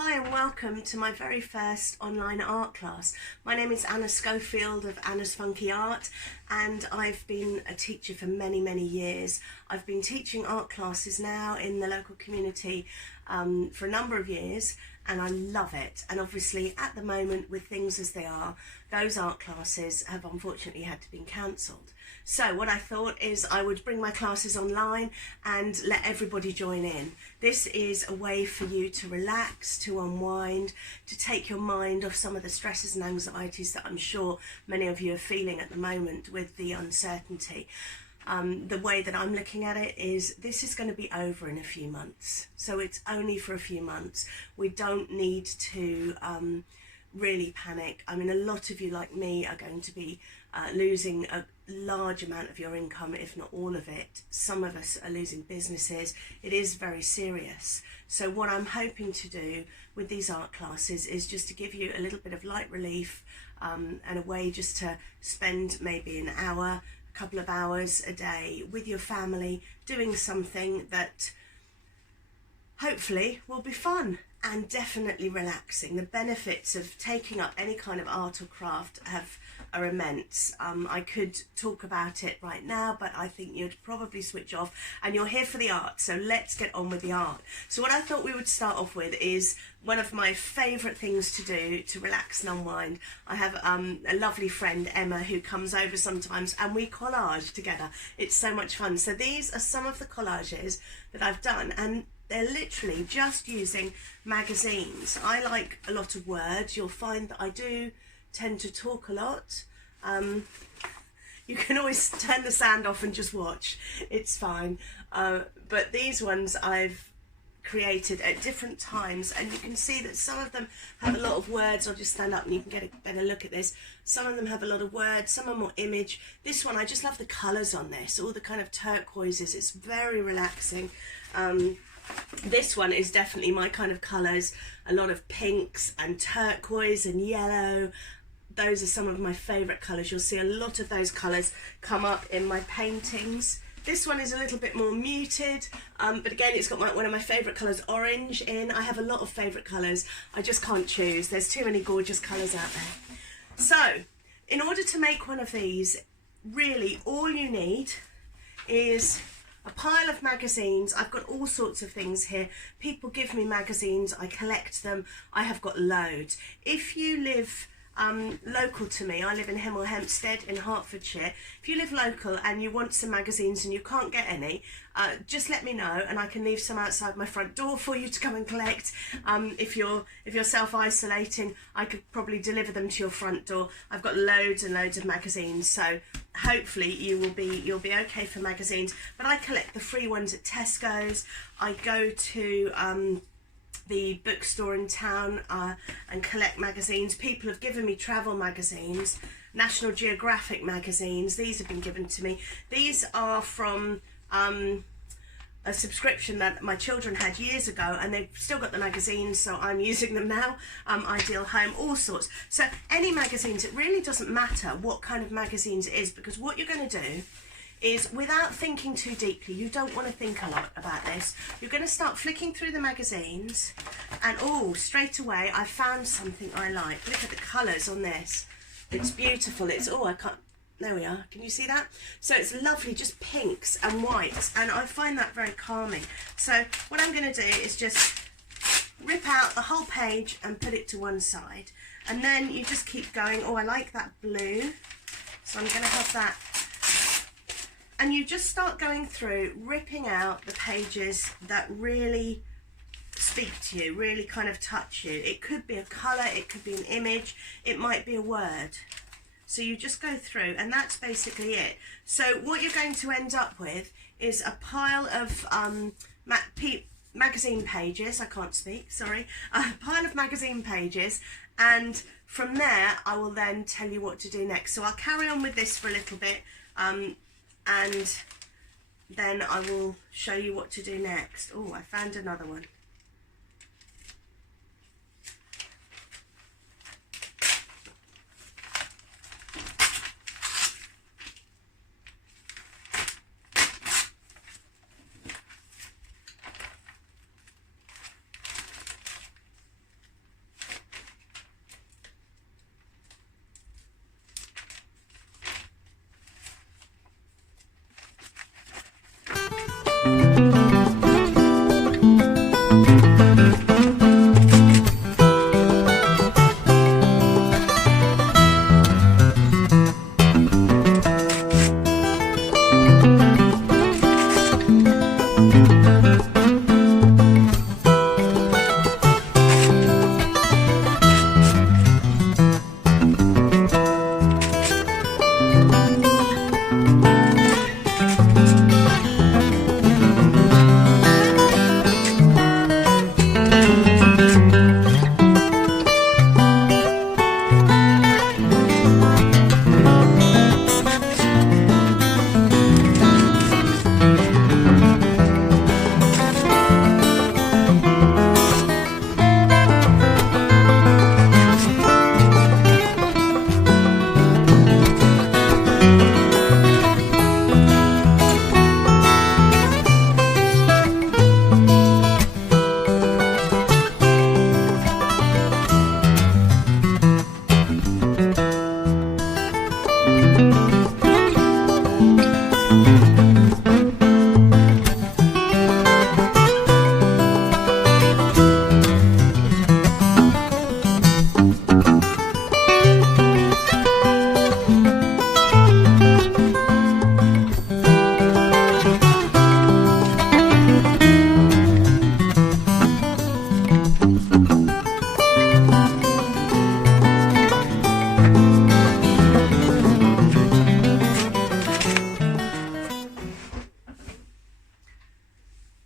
Hi and welcome to my very first online art class. My name is Anna Schofield of Anna's Funky Art, and I've been a teacher for many years. I've been teaching art classes now in the local community for a number of years, and I love it. And obviously at the moment, with things as they are, those art classes have unfortunately had to be cancelled. So what I thought is I would bring my classes online and let everybody join in. This is a way for you to relax, to unwind, to take your mind off some of the stresses and anxieties that I'm sure many of you are feeling at the moment with the uncertainty. The way that I'm looking at it is this is going to be over in a few months. So it's only for a few months. We don't need to really panic. I mean, a lot of you like me are going to be losing a large amount of your income, if not all of it. Some of us are losing businesses. It is very serious. So what I'm hoping to do with these art classes is just to give you a little bit of light relief and a way just to spend maybe an hour, a couple of hours a day with your family doing something that hopefully will be fun and definitely relaxing. The benefits of taking up any kind of art or craft are immense. I could talk about it right now, but I think you'd probably switch off, and you're here for the art, so let's get on with the art. So what I thought we would start off with is one of my favourite things to do to relax and unwind. I have a lovely friend, Emma, who comes over sometimes and we collage together. It's so much fun. So these are some of the collages that I've done, and they're literally just using magazines. I like a lot of words. You'll find that I do tend to talk a lot. You can always turn the sound off and just watch. It's fine. But these ones I've created at different times, and you can see that some of them have a lot of words. I'll just stand up and you can get a better look at this. Some of them have a lot of words, some are more image. This one, I just love the colours on this, all the kind of turquoises. It's very relaxing. This one is definitely my kind of colours, a lot of pinks and turquoise and yellow. Those are some of my favourite colours. You'll see a lot of those colours come up in my paintings. This one is a little bit more muted, but again, it's got one of my favourite colours, orange, in. I have a lot of favourite colours. I just can't choose. There's too many gorgeous colours out there. So, in order to make one of these, really all you need is a pile of magazines. I've got all sorts of things here. People give me magazines, I collect them. I have got loads. If you live local to me, I live in Hemel Hempstead in Hertfordshire. If you live local and you want some magazines and you can't get any, just let me know and I can leave some outside my front door for you to come and collect. If you're self-isolating, I could probably deliver them to your front door. I've got loads and loads of magazines, so hopefully you'll be okay for magazines. But I collect the free ones at Tesco's. I go to the bookstore in town and collect magazines. People have given me travel magazines, National Geographic magazines. These have been given to me. These are from a subscription that my children had years ago, and they've still got the magazines, so I'm using them now. Ideal Home, all sorts. So any magazines, it really doesn't matter what kind of magazines it is, because what you're going to do is, without thinking too deeply, you don't want to think a lot about this, you're going to start flicking through the magazines and straight away I found something I like. Look at the colours on this. It's beautiful. It's, I can't, there we are. Can you see that? So it's lovely, just pinks and whites, and I find that very calming. So what I'm going to do is just rip out the whole page and put it to one side, and then you just keep going. I like that blue, so I'm going to have that. And you just start going through, ripping out the pages that really speak to you, really kind of touch you. It could be a colour, it could be an image, it might be a word. So you just go through, and that's basically it. So what you're going to end up with is a pile of magazine pages. I can't speak, sorry. A pile of magazine pages, and from there I will then tell you what to do next. So I'll carry on with this for a little bit, and then I will show you what to do next. I found another one.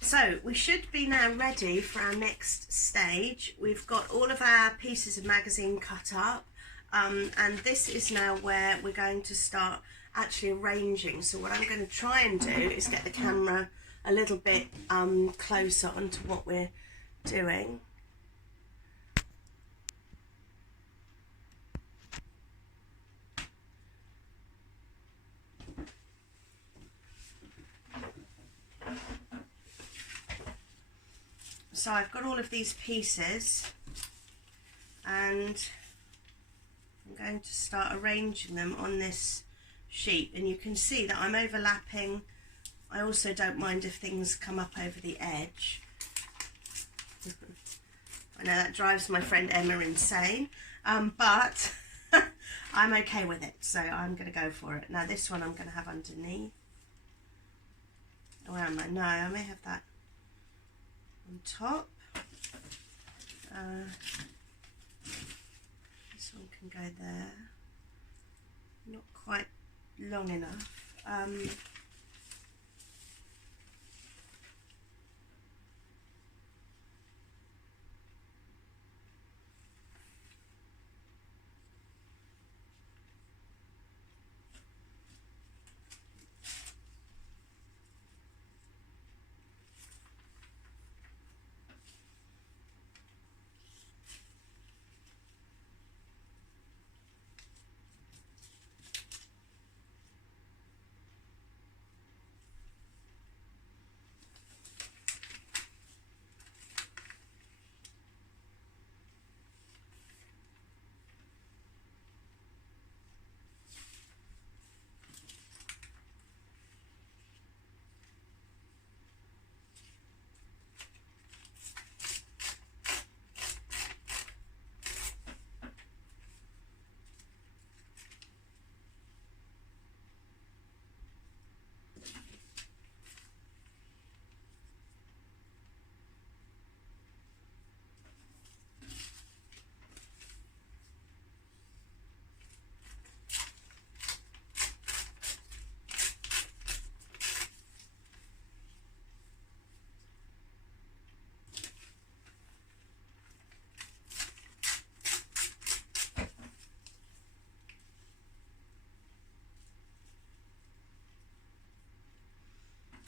So we should be now ready for our next stage. We've got all of our pieces of magazine cut up, and this is now where we're going to start actually arranging. So what I'm going to try and do is get the camera a little bit closer onto what we're doing. So I've got all of these pieces and I'm going to start arranging them on this sheet, and you can see that I'm overlapping. I also don't mind if things come up over the edge. I know that drives my friend Emma insane, but I'm okay with it, so I'm going to go for it. Now this one I'm going to have underneath. Where am I? No, I may have that on top. This one can go there. Not quite long enough.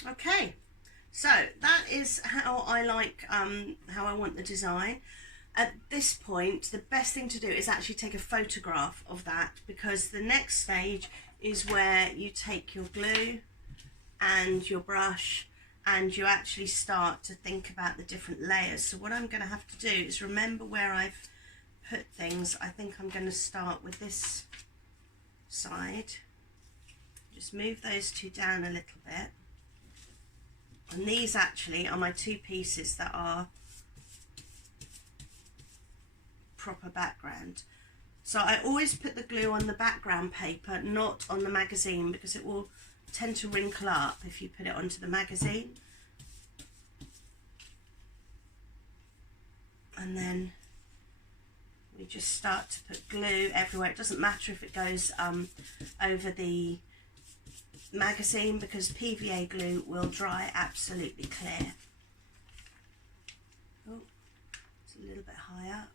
Okay, so that is how I like, how I want the design. At this point, the best thing to do is actually take a photograph of that, because the next stage is where you take your glue and your brush and you actually start to think about the different layers. So what I'm going to have to do is remember where I've put things. I think I'm going to start with this side. Just move those two down a little bit. And these actually are my two pieces that are proper background. So I always put the glue on the background paper, not on the magazine, because it will tend to wrinkle up if you put it onto the magazine. And then we just start to put glue everywhere. It doesn't matter if it goes over the magazine, because PVA glue will dry absolutely clear. Oh, it's a little bit higher.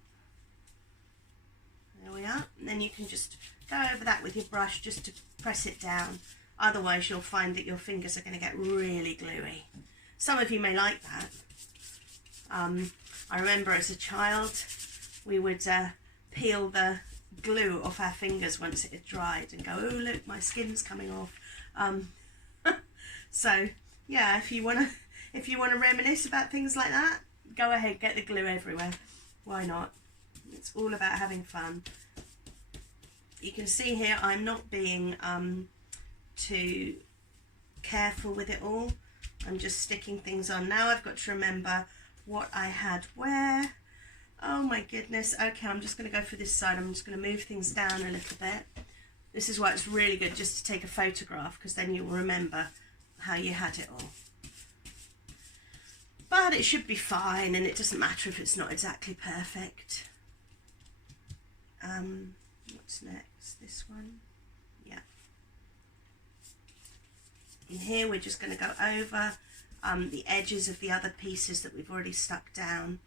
There we are. And then you can just go over that with your brush just to press it down. Otherwise you'll find that your fingers are going to get really gluey. Some of you may like that. I remember as a child we would peel the glue off our fingers once it had dried and go, oh look, my skin's coming off. So yeah, if you want to reminisce about things like that, go ahead, get the glue everywhere. Why not? It's all about having fun. You can see here I'm not being too careful with it all. I'm just sticking things on. Now I've got to remember what I had where. Oh my goodness. Okay, I'm just going to go for this side. I'm just going to move things down a little bit. This is why it's really good just to take a photograph, because then you'll remember how you had it all. But it should be fine, and it doesn't matter if it's not exactly perfect. What's next? This one? Yeah. In here we're just going to go over the edges of the other pieces that we've already stuck down.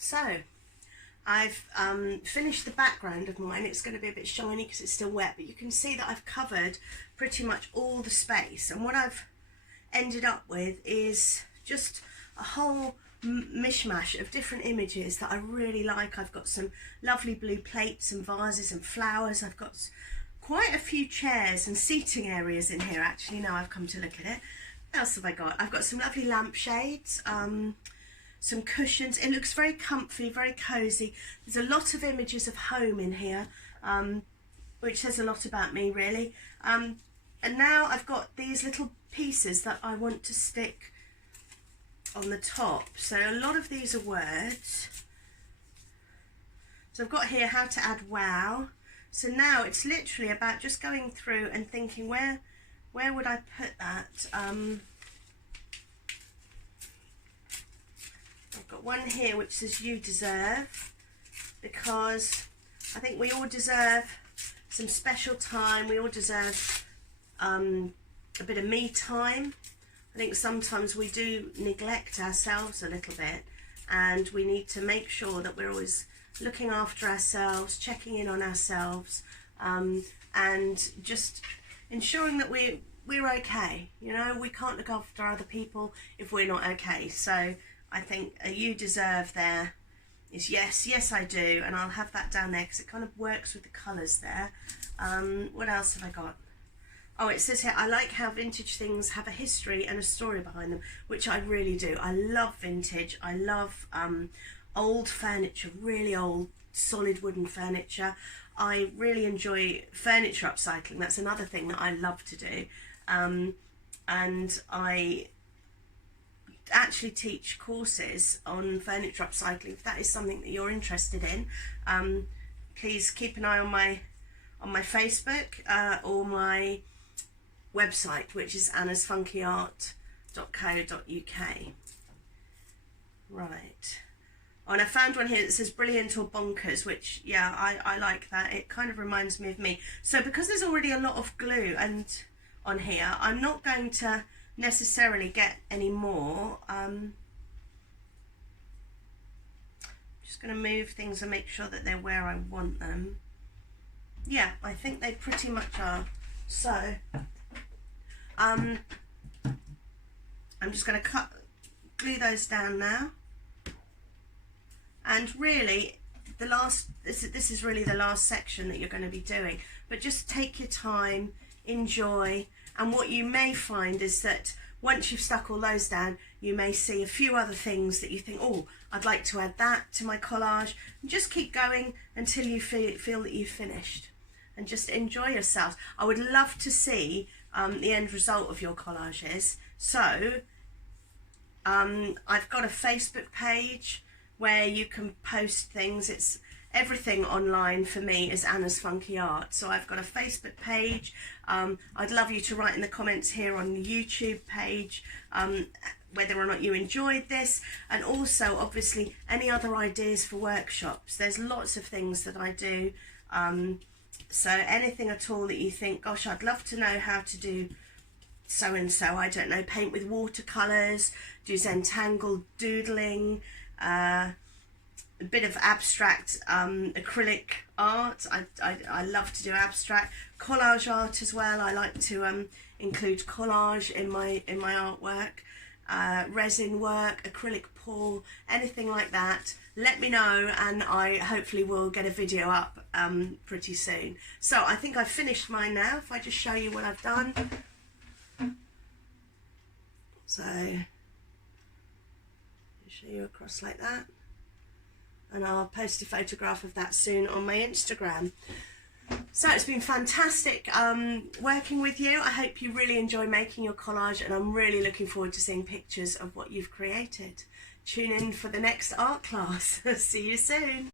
So I've finished the background of mine. It's going to be a bit shiny because it's still wet, but you can see that I've covered pretty much all the space, and what I've ended up with is just a whole mishmash of different images that I really like. I've got some lovely blue plates and vases and flowers. I've got quite a few chairs and seating areas in here actually, now I've come to look at it. What else have I got? I've got some lovely lampshades. some cushions. It looks very comfy, very cozy. There's a lot of images of home in here, which says a lot about me, really. And now I've got these little pieces that I want to stick on the top. So a lot of these are words. So I've got here how to add wow. So now it's literally about just going through and thinking where would I put that. I've got one here which says you deserve, because I think we all deserve some special time. We all deserve a bit of me time. I think sometimes we do neglect ourselves a little bit, and we need to make sure that we're always looking after ourselves, checking in on ourselves, and just ensuring that we're okay. You know, we can't look after other people if we're not okay. So I think a you deserve there is yes I do, and I'll have that down there because it kind of works with the colours there. What else have I got? Oh, it says here, I like how vintage things have a history and a story behind them, which I really do. I love vintage. I love old furniture, really old, solid wooden furniture. I really enjoy furniture upcycling. That's another thing that I love to do. And I actually teach courses on furniture upcycling. If that is something that you're interested in, please keep an eye on my Facebook or my website, which is annasfunkyart.co.uk. Right. Oh, and I found one here that says brilliant or bonkers, which, yeah, I like that. It kind of reminds me of me. So because there's already a lot of glue and on here, I'm not going to necessarily get any more. Just going to move things and make sure that they're where I want them. Yeah, I think they pretty much are. So I'm just going to glue those down now. And really, this is really the last section that you're going to be doing. But just take your time, enjoy, and what you may find is that once you've stuck all those down, you may see a few other things that you think, oh, I'd like to add that to my collage. And just keep going until you feel that you've finished. And just enjoy yourself. I would love to see the end result of your collages. So I've got a Facebook page where you can post things. It's everything online for me is Anna's Funky Art. So I've got a Facebook page. I'd love you to write in the comments here on the YouTube page whether or not you enjoyed this, and also obviously any other ideas for workshops. There's lots of things that I do. So anything at all that you think, gosh, I'd love to know how to do so and so, I don't know, paint with watercolours, do Zentangle doodling, a bit of abstract acrylic art. I love to do abstract collage art as well. I like to include collage in my artwork, resin work, acrylic pour, anything like that. Let me know, and I hopefully will get a video up pretty soon. So I think I've finished mine now. If I just show you what I've done. So show you across like that, and I'll post a photograph of that soon on my Instagram. So it's been fantastic working with you. I hope you really enjoy making your collage, and I'm really looking forward to seeing pictures of what you've created. Tune in for the next art class. See you soon.